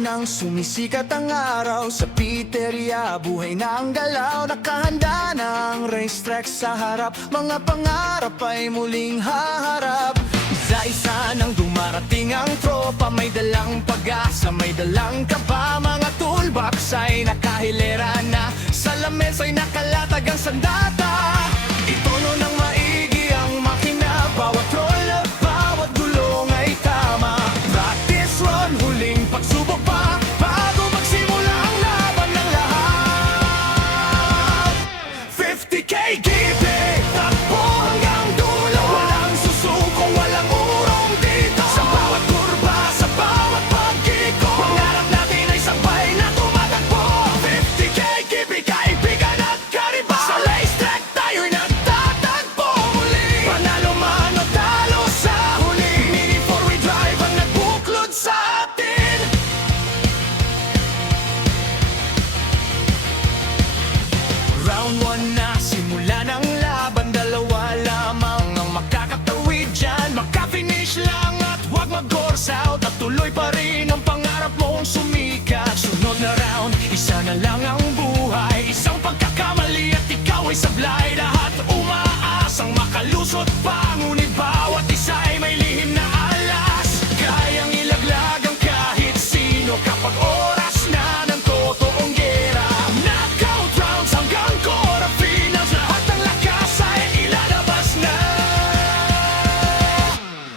Nang sumisikat ang araw sa piterya, buhay na ang galaw. Nakahanda ng racetrack sa harap, mga pangarap ay muling haharap. Isa-isa nang dumarating ang tropa, may dalang pag-asa, may dalang kaba. Mga toolbox ay nakahilera na, sa lamesa ay nakalatag ang sandata. Itono ng maigi ang makina, bawat roll at bawat gulong ay tama. Practice run, huling pagsubok pa, bago magsimula ang laban ng lahat. 50K gibe, takbo hanggang dulo, walang susuko, walang urong dito. Sa bawat kurba, sa bawat pag-ikot, pangarap natin ay sabay na tumatakbo. 50K gibe, kaibigan at kariba, sa racetrack tayo'y nagtatagpo muli. Panalo man o talo sa huli, mini four-wheel drive ang nagbuklod sa atin. Round 1 na, simula ng laban, dalawa lamang ang makakatawid dyan. Maka-finish lang at huwag mag-course out, at tuloy pa rin ang pangarap mong sumikat. Sunod na round, isa na lang ang buhay, isang pagkakamali at ikaw ay sablay. Lahat umaasang makalusot pa, ngunit bawat isa ay may lihim na alas. Kayang ilaglag ang kahit sino kapag oras na ng totoong gera. Knockout rounds hanggang quarterfinals, lahat ng lakas ay ilalabas na.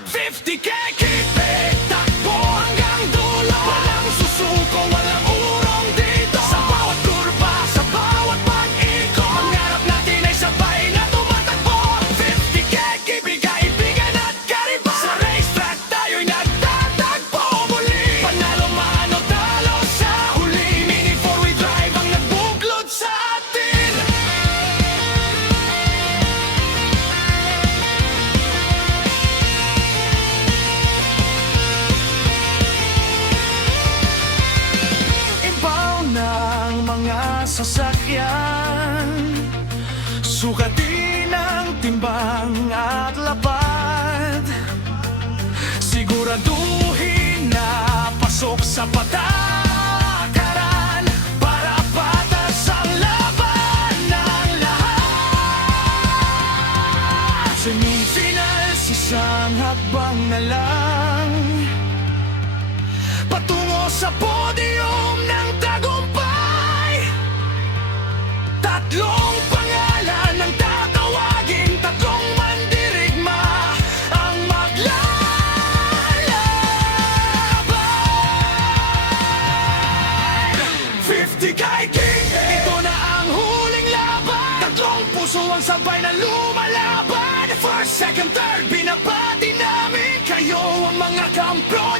50K kipe, takbo hanggang dulo, walang susuko, walang urong dito. Sa bawat kurba, sa bawat pag-ikot, pangarap natin ay sabay na tumatakbo. 50K kipe, kaibigan at kariba, sa racetrack tayo'y nagtatagpo muli. Panalo man o talo sa huli, mini four-wheel drive ang nagbuklod sa atin. Ibaw ng mga sasakyan, sukatin ang timbang at lapad. Siguraduhin na pasok sa patakaran, para patas ang laban ng lahat. Semifinals, isang hakbang na lang, patungo sa podium ng tagumpay. Tatlong pangalan ang tatawagin, tatlong mandirigma ang maglalaban. 50K King, ito na ang huling laban. Tatlong puso ang sabay na lumalaban. First, second, third, binabati namin kayo ang mga kampiyon.